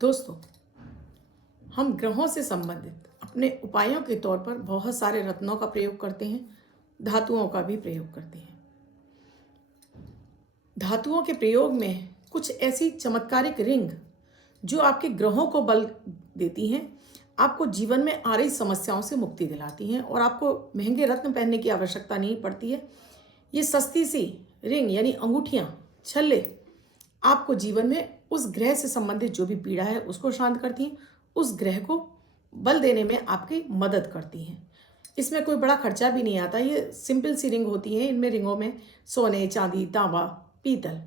दोस्तों, हम ग्रहों से संबंधित अपने उपायों के तौर पर बहुत सारे रत्नों का प्रयोग करते हैं, धातुओं का भी प्रयोग करते हैं। धातुओं के प्रयोग में कुछ ऐसी चमत्कारिक रिंग जो आपके ग्रहों को बल देती हैं, आपको जीवन में आ रही समस्याओं से मुक्ति दिलाती हैं और आपको महंगे रत्न पहनने की आवश्यकता नहीं पड़ती है। ये सस्ती सी रिंग यानी अंगूठियाँ, छल्ले आपको जीवन में उस ग्रह से संबंधित जो भी पीड़ा है उसको शांत करती हैं, उस ग्रह को बल देने में आपकी मदद करती हैं। इसमें कोई बड़ा खर्चा भी नहीं आता। ये सिंपल सी रिंग होती है। इनमें रिंगों में सोने, चांदी, तांबा, पीतल,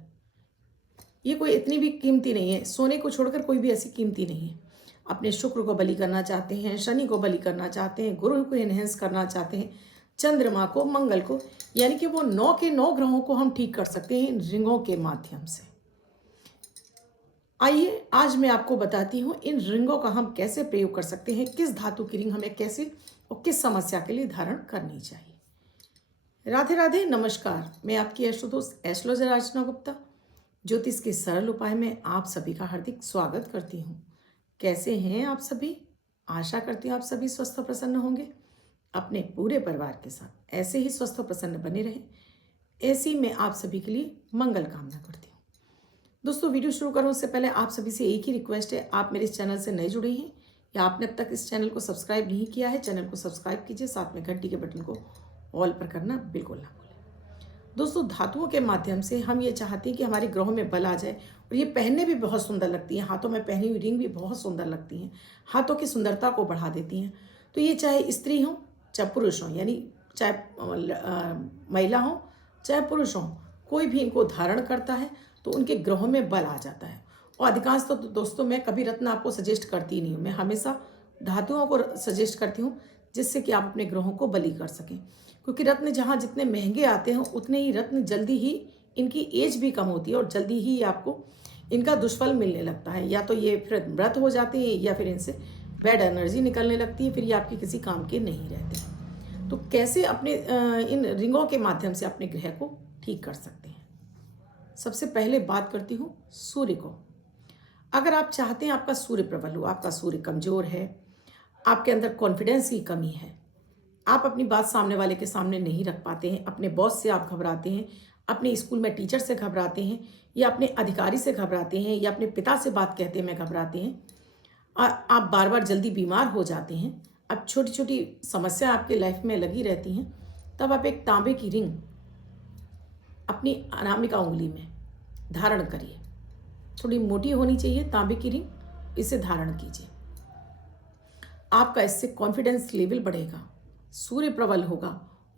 ये कोई इतनी भी कीमती नहीं है। सोने को छोड़कर कोई भी ऐसी कीमती नहीं है। अपने शुक्र को बलि करना चाहते हैं, शनि को बलि करना चाहते हैं, गुरु को एनहेंस करना चाहते हैं, चंद्रमा को, मंगल को, यानी कि वो 9 के 9 ग्रहों को हम ठीक कर सकते हैं इन रिंगों के माध्यम से। आइए आज मैं आपको बताती हूँ इन रिंगों का हम कैसे प्रयोग कर सकते हैं, किस धातु की रिंग हमें कैसे और किस समस्या के लिए धारण करनी चाहिए। राधे राधे, नमस्कार। मैं आपकी एस्ट्रोदोस्त एस्ट्रोलॉजर अर्चना गुप्ता ज्योतिष के सरल उपाय में आप सभी का हार्दिक स्वागत करती हूँ। कैसे हैं आप सभी? आशा करती हूँ आप सभी स्वस्थ और प्रसन्न होंगे। अपने पूरे परिवार के साथ ऐसे ही स्वस्थ और प्रसन्न बने रहें, ऐसी मैं आप सभी के लिए मंगल कामना करती हूँ। दोस्तों, वीडियो शुरू करूँ उससे पहले आप सभी से एक ही रिक्वेस्ट है, आप मेरे इस चैनल से नए जुड़े हैं या आपने अब तक इस चैनल को सब्सक्राइब नहीं किया है, चैनल को सब्सक्राइब कीजिए, साथ में घंटी के बटन को ऑल पर करना बिल्कुल ना भूलें। दोस्तों, धातुओं के माध्यम से हम ये चाहते हैं कि हमारे ग्रहों में बल आ जाए और ये पहनने भी बहुत सुंदर लगती हैं। हाथों में पहनी हुई रिंग भी बहुत सुंदर लगती हैं, हाथों की सुंदरता को बढ़ा देती हैं। तो ये चाहे स्त्री हो चाहे पुरुष हो, यानी चाहे महिला हो चाहे पुरुष हो, कोई भी इनको धारण करता है तो उनके ग्रहों में बल आ जाता है। और अधिकांश तो दोस्तों मैं कभी रत्न आपको सजेस्ट करती नहीं हूँ, मैं हमेशा धातुओं को सजेस्ट करती हूँ जिससे कि आप अपने ग्रहों को बली कर सकें। क्योंकि रत्न जहाँ जितने महंगे आते हैं उतने ही रत्न जल्दी ही इनकी एज भी कम होती है और जल्दी ही आपको इनका दुष्फल मिलने लगता है। या तो ये फिर मृत हो जाते हैं या फिर इनसे बैड एनर्जी निकलने लगती है, फिर ये आपके किसी काम के नहीं रहते। तो कैसे अपने इन रिंगों के माध्यम से अपने ग्रह को ठीक कर सकते हैं। सबसे पहले बात करती हूँ सूर्य को। अगर आप चाहते हैं आपका सूर्य प्रबल हो, आपका सूर्य कमज़ोर है, आपके अंदर कॉन्फिडेंस की कमी है, आप अपनी बात सामने वाले के सामने नहीं रख पाते हैं, अपने बॉस से आप घबराते हैं, अपने स्कूल में टीचर से घबराते हैं, या अपने अधिकारी से घबराते हैं, या अपने पिता से बात कहते में घबराते हैं, आप बार बार जल्दी बीमार हो जाते हैं, अब छोटी छोटी समस्या आपके लाइफ में लगी रहती हैं, तब आप एक तांबे की रिंग अपनी अनामिका उंगली में धारण करिए। थोड़ी मोटी होनी चाहिए तांबे की रिंग, इसे धारण कीजिए। आपका इससे कॉन्फिडेंस लेवल बढ़ेगा, सूर्य प्रबल होगा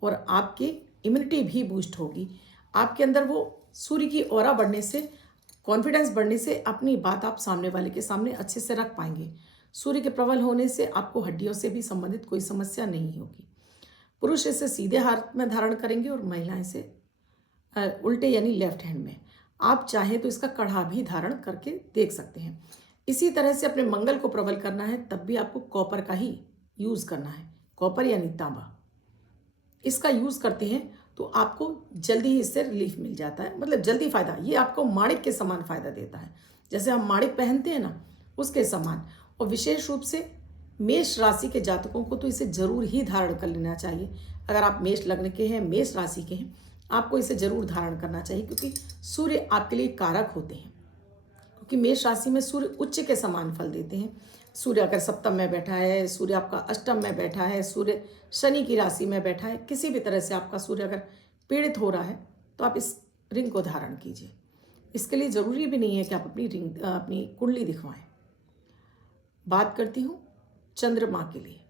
और आपकी इम्यूनिटी भी बूस्ट होगी। आपके अंदर वो सूर्य की ऑरा बढ़ने से, कॉन्फिडेंस बढ़ने से अपनी बात आप सामने वाले के सामने अच्छे से रख पाएंगे। सूर्य के प्रबल होने से आपको हड्डियों से भी संबंधित कोई समस्या नहीं होगी। पुरुष इसे सीधे हाथ में धारण करेंगे और महिलाएं इसे उल्टे यानी लेफ्ट हैंड में। आप चाहें तो इसका कड़ा भी धारण करके देख सकते हैं। इसी तरह से अपने मंगल को प्रबल करना है तब भी आपको कॉपर का ही यूज़ करना है। कॉपर यानी तांबा, इसका यूज़ करते हैं तो आपको जल्दी ही इससे रिलीफ मिल जाता है, मतलब जल्दी फ़ायदा। ये आपको माणिक के समान फ़ायदा देता है, जैसे हम माणिक पहनते हैं ना, उसके समान। और विशेष रूप से मेष राशि के जातकों को तो इसे जरूर ही धारण कर लेना चाहिए। अगर आप मेष लग्न के हैं, मेष राशि के हैं, आपको इसे जरूर धारण करना चाहिए, क्योंकि सूर्य आपके लिए कारक होते हैं। क्योंकि मेष राशि में सूर्य उच्च के समान फल देते हैं। सूर्य अगर सप्तम में बैठा है, सूर्य आपका अष्टम में बैठा है, सूर्य शनि की राशि में बैठा है, किसी भी तरह से आपका सूर्य अगर पीड़ित हो रहा है तो आप इस रिंग को धारण कीजिए। इसके लिए ज़रूरी भी नहीं है कि आप अपनी कुंडली दिखवाएं। बात करती हूँ चंद्रमा के लिए।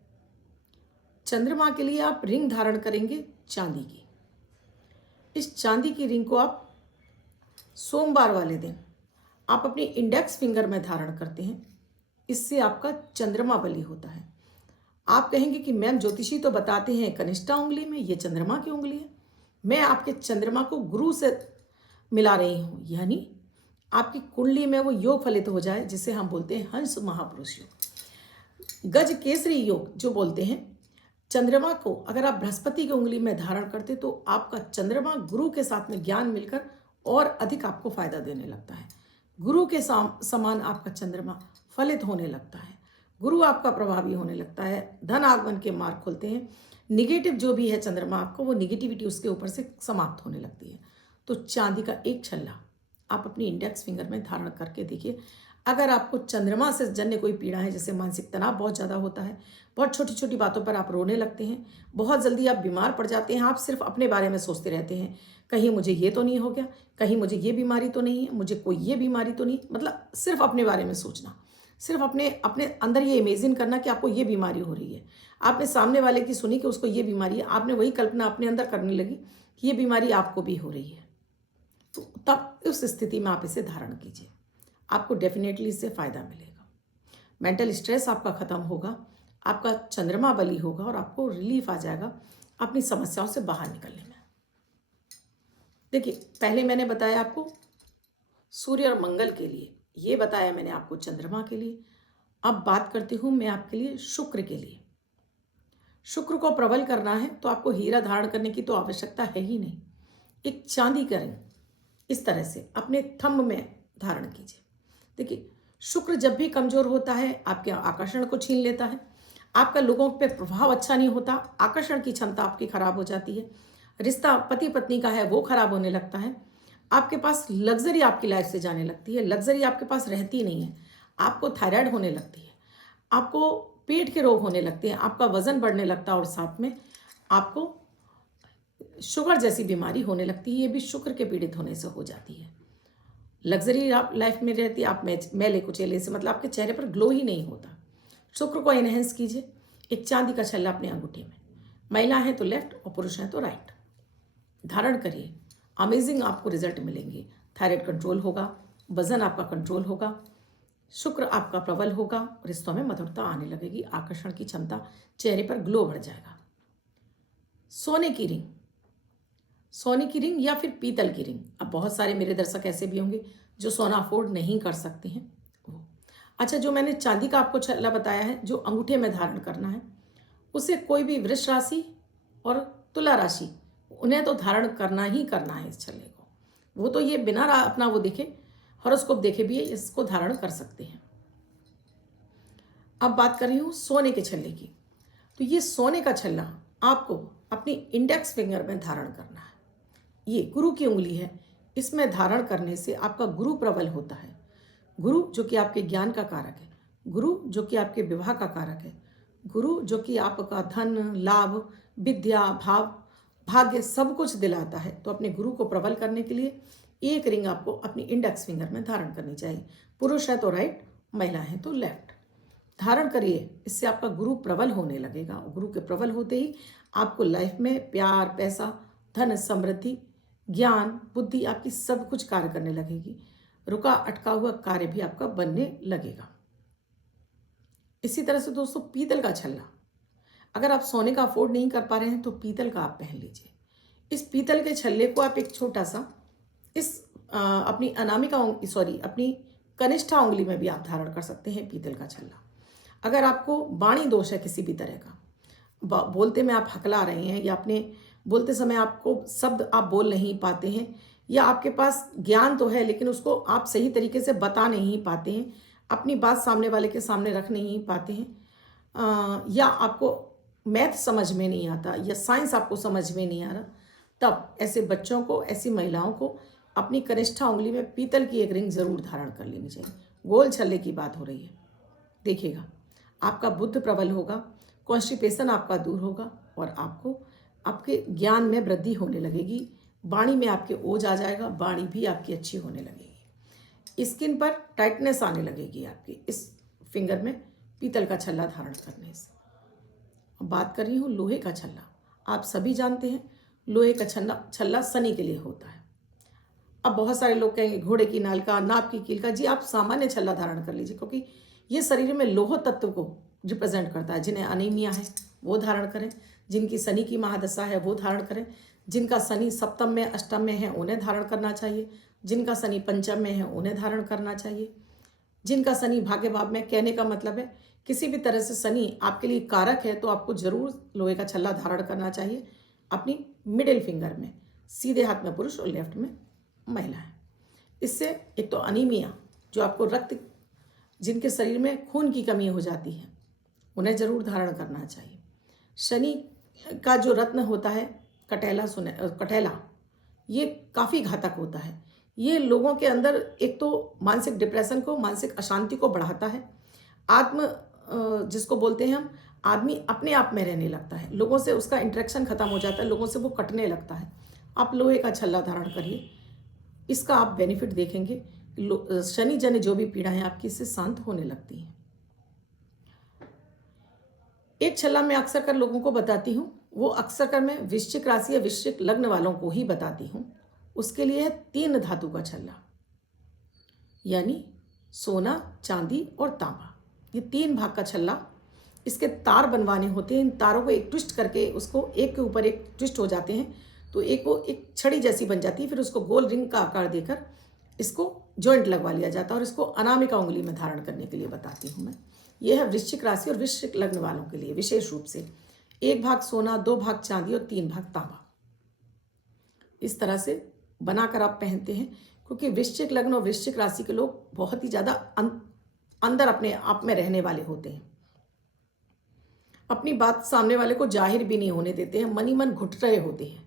चंद्रमा के लिए आप रिंग धारण करेंगे चांदी की। इस चांदी की रिंग को आप सोमवार वाले दिन आप अपनी इंडेक्स फिंगर में धारण करते हैं। इससे आपका चंद्रमा बली होता है। आप कहेंगे कि मैम ज्योतिषी तो बताते हैं कनिष्ठा उंगली में, ये चंद्रमा की उंगली है। मैं आपके चंद्रमा को गुरु से मिला रही हूँ, यानी आपकी कुंडली में वो योग फलित हो जाए, जिसे हम बोलते हैं हंस महापुरुष योग, गज केसरी योग जो बोलते हैं। चंद्रमा को अगर आप बृहस्पति की उंगली में धारण करते तो आपका चंद्रमा गुरु के साथ में ज्ञान मिलकर और अधिक आपको फायदा देने लगता है। गुरु के समान आपका चंद्रमा फलित होने लगता है, गुरु आपका प्रभावी होने लगता है, धन आगमन के मार्ग खुलते हैं, निगेटिव जो भी है चंद्रमा आपको, वो निगेटिविटी उसके ऊपर से समाप्त होने लगती है। तो चांदी का एक छल्ला आप अपनी इंडेक्स फिंगर में धारण करके देखिए। अगर आपको चंद्रमा से जन्य कोई पीड़ा है, जैसे मानसिक तनाव बहुत ज़्यादा होता है, बहुत छोटी छोटी बातों पर आप रोने लगते हैं, बहुत जल्दी आप बीमार पड़ जाते हैं, आप सिर्फ अपने बारे में सोचते रहते हैं, कहीं मुझे ये तो नहीं हो गया, कहीं मुझे ये बीमारी तो नहीं है, मुझे कोई ये बीमारी तो नहीं, मतलब सिर्फ अपने बारे में सोचना, सिर्फ अपने अपने अंदर ये इमेजिन करना कि आपको ये बीमारी हो रही है। आपने सामने वाले की सुनी कि उसको ये बीमारी है, आपने वही कल्पना अपने अंदर करने लगी कि ये बीमारी आपको भी हो रही है। तो तब उस स्थिति में आप इसे धारण कीजिए, आपको डेफिनेटली इससे फ़ायदा मिलेगा। मेंटल स्ट्रेस आपका ख़त्म होगा, आपका चंद्रमा बली होगा और आपको रिलीफ आ जाएगा अपनी समस्याओं से बाहर निकलने में। देखिए, पहले मैंने बताया आपको सूर्य और मंगल के लिए, ये बताया मैंने आपको चंद्रमा के लिए। अब बात करती हूँ मैं आपके लिए शुक्र के लिए। शुक्र को प्रबल करना है तो आपको हीरा धारण करने की तो आवश्यकता है ही नहीं। एक चांदी का रिंग इस तरह से अपने थंब में धारण कीजिए। देखिए, शुक्र जब भी कमजोर होता है आपके आकर्षण को छीन लेता है, आपका लोगों पे प्रभाव अच्छा नहीं होता, आकर्षण की क्षमता आपकी खराब हो जाती है, रिश्ता पति पत्नी का है वो खराब होने लगता है, आपके पास लग्जरी आपकी लाइफ से जाने लगती है, लग्जरी आपके पास रहती नहीं है, आपको थायराइड होने लगती है, आपको पेट के रोग होने लगते हैं, आपका वजन बढ़ने लगता है और साथ में आपको शुगर जैसी बीमारी होने लगती है। ये भी शुक्र के पीड़ित होने से हो जाती है। लग्जरी आप लाइफ में रहती है, आप मैले कुचेले से, मतलब आपके चेहरे पर ग्लो ही नहीं होता। शुक्र को एनहेंस कीजिए। एक चांदी का छल्ला अपने अंगूठे में, महिला हैं तो लेफ्ट और पुरुष हैं तो राइट, धारण करिए। अमेजिंग आपको रिजल्ट मिलेंगे। थायराइड कंट्रोल होगा, वजन आपका कंट्रोल होगा, शुक्र आपका प्रबल होगा, रिश्तों में मधुरता आने लगेगी, आकर्षण की क्षमता, चेहरे पर ग्लो बढ़ जाएगा। सोने की रिंग, सोने की रिंग या फिर पीतल की रिंग। अब बहुत सारे मेरे दर्शक ऐसे भी होंगे जो सोना अफोर्ड नहीं कर सकते हैं वो। अच्छा, जो मैंने चांदी का आपको छल्ला बताया है जो अंगूठे में धारण करना है, उसे कोई भी वृष राशि और तुला राशि, उन्हें तो धारण करना ही करना है इस छल्ले को। वो तो ये बिना अपना वो देखे, हॉरोस्कोप देखे भी इसको धारण कर सकते हैं। अब बात कर रही हूँ सोने के छल्ले की। तो ये सोने का छल्ला आपको अपनी इंडेक्स फिंगर में धारण करना है। ये गुरु की उंगली है, इसमें धारण करने से आपका गुरु प्रबल होता है। गुरु जो कि आपके ज्ञान का कारक है, गुरु जो कि आपके विवाह का कारक है, गुरु जो कि आपका धन, लाभ, विद्या, भाग्य सब कुछ दिलाता है। तो अपने गुरु को प्रबल करने के लिए एक रिंग आपको अपनी इंडेक्स फिंगर में धारण करनी चाहिए। पुरुष है तो राइट, महिला है तो लेफ्ट, धारण करिए। इससे आपका गुरु प्रबल होने लगेगा। गुरु के प्रबल होते ही आपको लाइफ में प्यार, पैसा, धन, समृद्धि, ज्ञान, बुद्धि, आपकी सब कुछ कार्य करने लगेगी। रुका अटका हुआ कार्य भी आपका बनने लगेगा। इसी तरह से दोस्तों, पीतल का छल्ला, अगर आप सोने का अफोर्ड नहीं कर पा रहे हैं तो पीतल का आप पहन लीजिए। इस पीतल के छल्ले को आप एक छोटा सा इस अपनी अनामिका अपनी कनिष्ठा उंगली में भी आप धारण कर सकते हैं पीतल का छल्ला। अगर आपको वाणी दोष है किसी भी तरह का, बोलते में आप हकला रहे हैं या अपने बोलते समय आपको शब्द आप बोल नहीं पाते हैं, या आपके पास ज्ञान तो है लेकिन उसको आप सही तरीके से बता नहीं पाते हैं, अपनी बात सामने वाले के सामने रख नहीं पाते हैं, या आपको मैथ समझ में नहीं आता या साइंस आपको समझ में नहीं आ रहा, तब ऐसे बच्चों को, ऐसी महिलाओं को अपनी कनिष्ठा उंगली में पीतल की एक रिंग ज़रूर धारण कर लेनी चाहिए। गोल छल्ले की बात हो रही है। देखिएगा, आपका बुद्ध प्रबल होगा, कॉन्स्टिपेशन आपका दूर होगा और आपको आपके ज्ञान में वृद्धि होने लगेगी। वाणी में आपके ओज आ जाएगा, वाणी भी आपकी अच्छी होने लगेगी। स्किन पर टाइटनेस आने लगेगी आपकी इस फिंगर में पीतल का छल्ला धारण करने से। अब बात कर रही हूँ लोहे का छल्ला। आप सभी जानते हैं लोहे का छल्ला शनि के लिए होता है। अब बहुत सारे लोग कहेंगे घोड़े की नाल का, नाप की कील का। जी, आप सामान्य छल्ला धारण कर लीजिए, क्योंकि ये शरीर में लौह तत्व को रिप्रेजेंट करता है। जिन्हें अनीमिया है वो धारण करें, जिनकी शनि की महादशा है वो धारण करें, जिनका शनि सप्तम में, अष्टम में है उन्हें धारण करना चाहिए, जिनका शनि पंचम में है उन्हें धारण करना चाहिए, जिनका शनि भाग्य भाव में, कहने का मतलब है किसी भी तरह से शनि आपके लिए कारक है तो आपको जरूर लोहे का छल्ला धारण करना चाहिए अपनी मिडिल फिंगर में, सीधे हाथ में पुरुष और लेफ्ट में महिला है। इससे एक तो अनीमिया, जो आपको रक्त जिनके शरीर में खून की कमी हो जाती है उन्हें जरूर धारण करना चाहिए। शनि का जो रत्न होता है कटैला, ये काफ़ी घातक होता है। ये लोगों के अंदर एक तो मानसिक डिप्रेशन को, मानसिक अशांति को बढ़ाता है। जिसको बोलते हैं हम, आदमी अपने आप में रहने लगता है, लोगों से उसका इंटरेक्शन खत्म हो जाता है, लोगों से वो कटने लगता है। आप लोहे का छल्ला धारण करिए, इसका आप बेनिफिट देखेंगे। शनि जन जो भी पीड़ा है आपकी, इससे शांत होने लगती है। एक छल्ला मैं अक्सर कर लोगों को बताती हूँ, वो अक्सर कर मैं वृश्चिक राशि या वृश्चिक लग्न वालों को ही बताती हूँ। उसके लिए है 3 धातु का छल्ला, यानी सोना, चांदी और तांबा। ये 3 भाग का छल्ला, इसके तार बनवाने होते हैं। इन तारों को एक ट्विस्ट करके, उसको एक के ऊपर एक ट्विस्ट हो जाते हैं तो एक वो एक छड़ी जैसी बन जाती है। फिर उसको गोल रिंग का आकार देकर इसको जॉइंट लगवा लिया जाता है और इसको अनामिका उंगली में धारण करने के लिए बताती हूँ मैं। यह है वृश्चिक राशि और वृश्चिक लग्न वालों के लिए विशेष रूप से। 1 भाग सोना, 2 भाग चांदी और 3 भाग तांबा, इस तरह से बनाकर आप पहनते हैं। क्योंकि वृश्चिक लग्न और वृश्चिक राशि के लोग बहुत ही ज़्यादा अंदर अपने आप में रहने वाले होते हैं, अपनी बात सामने वाले को जाहिर भी नहीं होने देते हैं, मन ही मन घुट रहे होते हैं।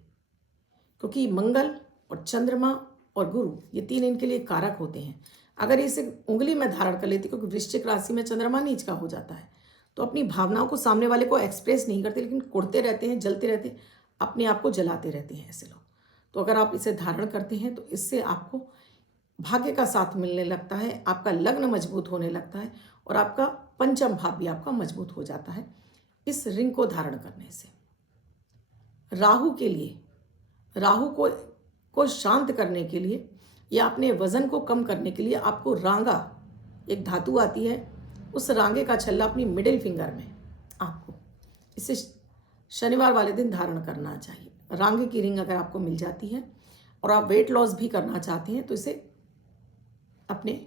क्योंकि मंगल और चंद्रमा और गुरु, ये 3 इनके लिए कारक होते हैं। अगर इसे उंगली में धारण कर लेते, क्योंकि वृश्चिक राशि में चंद्रमा नीच का हो जाता है, तो अपनी भावनाओं को सामने वाले को एक्सप्रेस नहीं करते, लेकिन कुड़ते रहते हैं, जलते रहते हैं, अपने आप को जलाते रहते हैं ऐसे लोग। तो अगर आप इसे धारण करते हैं तो इससे आपको भाग्य का साथ मिलने लगता है, आपका लग्न मजबूत होने लगता है और आपका पंचम भाव भी आपका मजबूत हो जाता है इस रिंग को धारण करने से। राहु के लिए, राहु को शांत करने के लिए या अपने वजन को कम करने के लिए आपको रांगा, एक धातु आती है, उस रांगे का छल्ला अपनी मिडिल फिंगर में आपको इसे शनिवार वाले दिन धारण करना चाहिए। रांगे की रिंग अगर आपको मिल जाती है और आप वेट लॉस भी करना चाहते हैं तो इसे अपने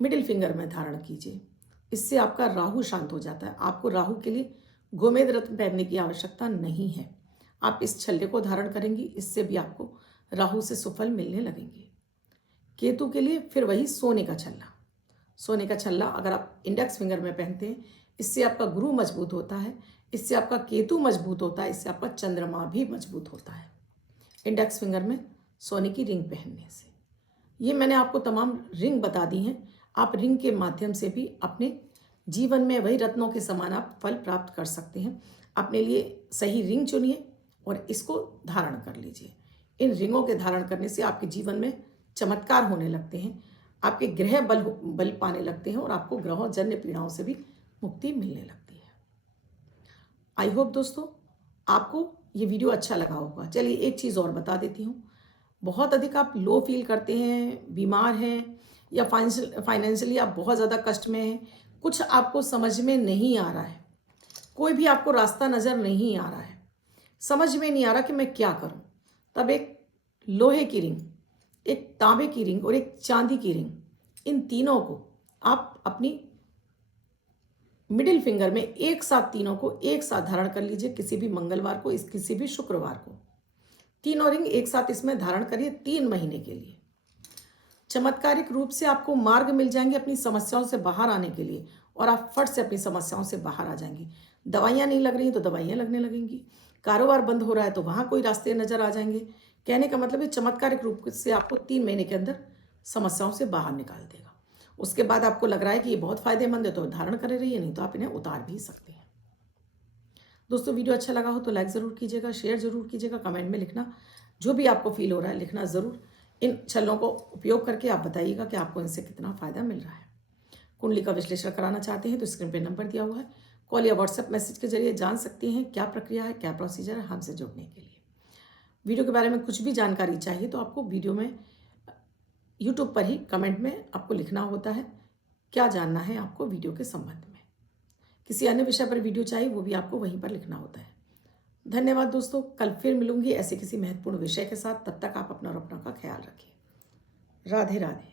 मिडिल फिंगर में धारण कीजिए। इससे आपका राहु शांत हो जाता है। आपको राहु के लिए गोमेद रत्न पहनने की आवश्यकता नहीं है। आप इस छल्ले को धारण करेंगी, इससे भी आपको राहु से सुफल मिलने लगेंगे। केतु के लिए फिर वही सोने का छल्ला। सोने का छल्ला अगर आप इंडेक्स फिंगर में पहनते हैं, इससे आपका गुरु मजबूत होता है, इससे आपका केतु मजबूत होता है, इससे आपका चंद्रमा भी मजबूत होता है इंडेक्स फिंगर में सोने की रिंग पहनने से। ये मैंने आपको तमाम रिंग बता दी हैं। आप रिंग के माध्यम से भी अपने जीवन में वही रत्नों के समान आप फल प्राप्त कर सकते हैं। अपने लिए सही रिंग चुनिए और इसको धारण कर लीजिए। इन रिंगों के धारण करने से आपके जीवन में चमत्कार होने लगते हैं, आपके ग्रह बल पाने लगते हैं और आपको ग्रहों जन्य पीड़ाओं से भी मुक्ति मिलने लगती है। आई होप दोस्तों आपको ये वीडियो अच्छा लगा होगा। चलिए एक चीज़ और बता देती हूँ। बहुत अधिक आप लो फील करते हैं, बीमार हैं या फाइनेंशियली आप बहुत ज़्यादा कष्ट में हैं, कुछ आपको समझ में नहीं आ रहा है, कोई भी आपको रास्ता नज़र नहीं आ रहा है, समझ में नहीं आ रहा कि मैं क्या करूं, तब एक लोहे की रिंग, एक तांबे की रिंग और एक चांदी की रिंग, इन तीनों को आप अपनी मिडिल फिंगर में एक साथ, तीनों को एक साथ धारण कर लीजिए। किसी भी मंगलवार को, किसी भी शुक्रवार को तीनों रिंग एक साथ इसमें धारण करिए 3 महीने के लिए। चमत्कारिक रूप से आपको मार्ग मिल जाएंगे अपनी समस्याओं से बाहर आने के लिए और आप फट से अपनी समस्याओं से बाहर आ जाएंगे। दवाइयाँ नहीं लग रही तो दवाइयाँ लगने लगेंगी, कारोबार बंद हो रहा है तो वहाँ कोई रास्ते नज़र आ जाएंगे। कहने का मतलब है चमत्कारिक रूप से आपको 3 महीने के अंदर समस्याओं से बाहर निकाल देगा। उसके बाद आपको लग रहा है कि ये बहुत फायदेमंद है तो धारण करे रहिए, नहीं तो आप इन्हें उतार भी सकते हैं। दोस्तों वीडियो अच्छा लगा हो तो लाइक ज़रूर कीजिएगा, शेयर ज़रूर कीजिएगा, कमेंट में लिखना जो भी आपको फील हो रहा है लिखना ज़रूर। इन छल्लों को उपयोग करके आप बताइएगा कि आपको इनसे कितना फ़ायदा मिल रहा है। कुंडली का विश्लेषण कराना चाहते हैं तो स्क्रीन पे नंबर दिया हुआ है, कॉल या व्हाट्सएप मैसेज के जरिए जान सकते हैं क्या प्रक्रिया है, क्या प्रोसीजर है हमसे जुड़ने के लिए। वीडियो के बारे में कुछ भी जानकारी चाहिए तो आपको वीडियो में यूट्यूब पर ही कमेंट में आपको लिखना होता है क्या जानना है आपको वीडियो के संबंध में। किसी अन्य विषय पर वीडियो चाहिए वो भी आपको वहीं पर लिखना होता है। धन्यवाद दोस्तों, कल फिर मिलूंगी ऐसे किसी महत्वपूर्ण विषय के साथ। तब तक आप अपना और अपनों का ख्याल रखिए। राधे राधे।